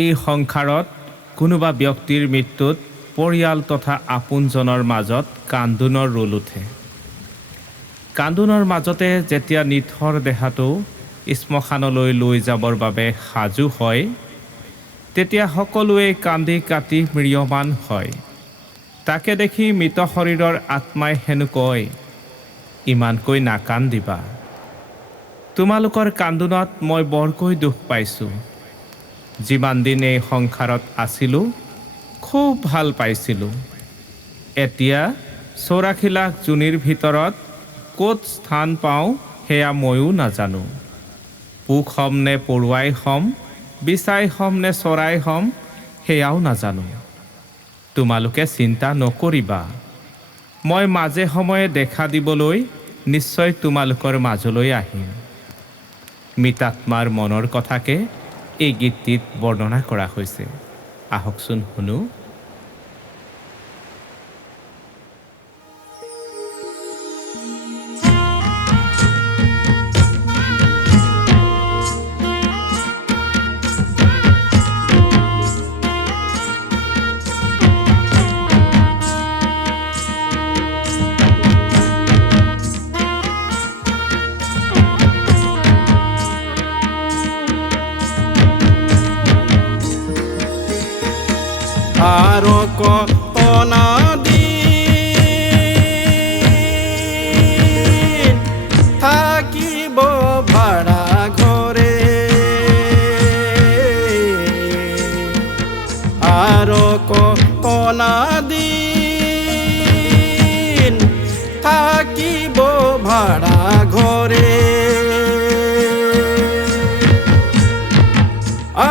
এই সংসাৰত কোনোবা ব্যক্তিৰ মৃত্যুত পৰিয়াল তথা আপোনজনৰ মাজত কান্দোনৰ ৰোল উঠে। কান্দোনৰ মাজতে যেতিয়া নিথৰ দেহাটো শ্মশানলৈ লৈ যাবৰ বাবে সাজু হয়, তেতিয়া সকলোৱে কান্দি কাটি ম্ৰিয়মান হয়। তাকে দেখি মৃত শৰীৰৰ আত্মাই হেনো কয়, ইমানকৈ নাকান্দিবা। তোমালোকৰ কান্দোনত মই বৰকৈ দুখ পাইছোঁ। যিমান দিন এই সংসাৰত আছিলোঁ, খুব ভাল পাইছিলোঁ। এতিয়া 84 লাখ জোনীৰ ভিতৰত ক'ত স্থান পাওঁ সেয়া ময়ো নাজানো। পোক হ'ম নে পৰুৱাই হ'ম, বিচাই হ'ম নে চৰাই হ'ম সেয়াও নাজানো। তোমালোকে চিন্তা নকৰিবা, মই মাজে সময়ে দেখা দিবলৈ নিশ্চয় তোমালোকৰ মাজলৈ আহিম। মৃতাত্মাৰ মনৰ কথাকে এই গীতটিত বৰ্ণনা কৰা হৈছে। আহকচোন শুনো। আৰু কত না দিন থাকিব ভাড়া ঘৰে, আৰু কত না দিন থাকিব ভাড়া ঘৰে।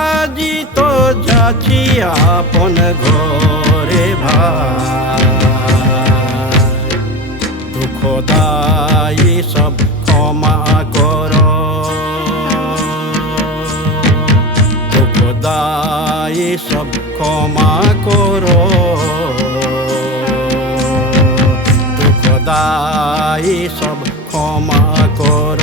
আজি তো যাচ্ছি আপন ঘরে ভাই, দুঃখদায়ী সব ক্ষমা কর, দুঃখদায়ী সব ক্ষমা কর, দুঃখদায়ী সব ক্ষমা কর।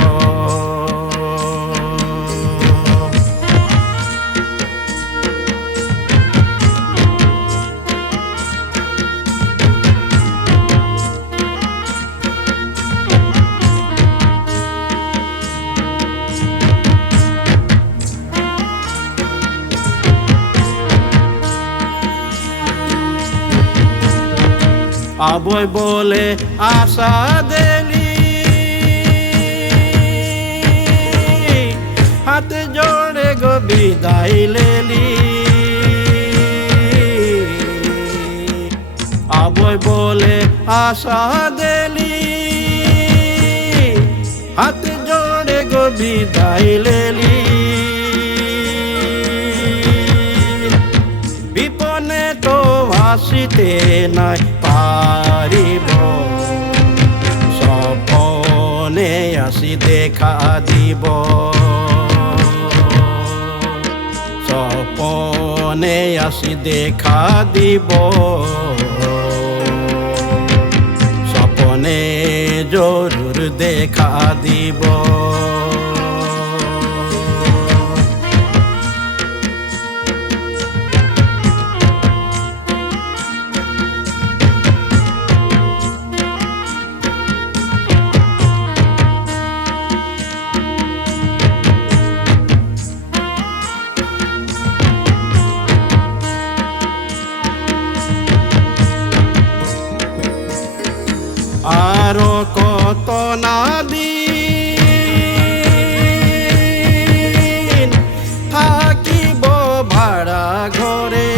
আবই বলে আশা দেলি, হাত জোড়ে গো বিদায় লেলি। আবই বলে আশা দেলি, হাত জোড়ে গো বিদায় লেলি। বিপনে তো আসিতে নাই পারিব, সপনে আসি দেখা দিব, সপনে আসি দেখা দিব, সপনে জরুর দেখা দিব। আরো কত না দিন থাকিব ভাড়া ঘরে,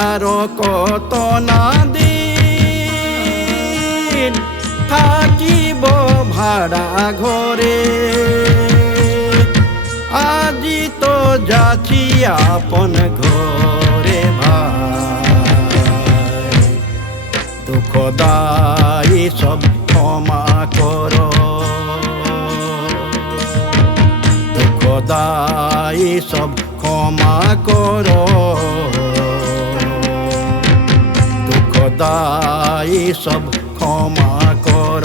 আরো কত না দিন থাকিব ভাড়া ঘরে। আজি তো যাচ্ছি আপন ঘরে ভাই, দুঃখদায়ী সব ক্ষমা কর, দুঃখদায়ী সব ক্ষমা কর, দুঃখদায়ী সব ক্ষমা কর।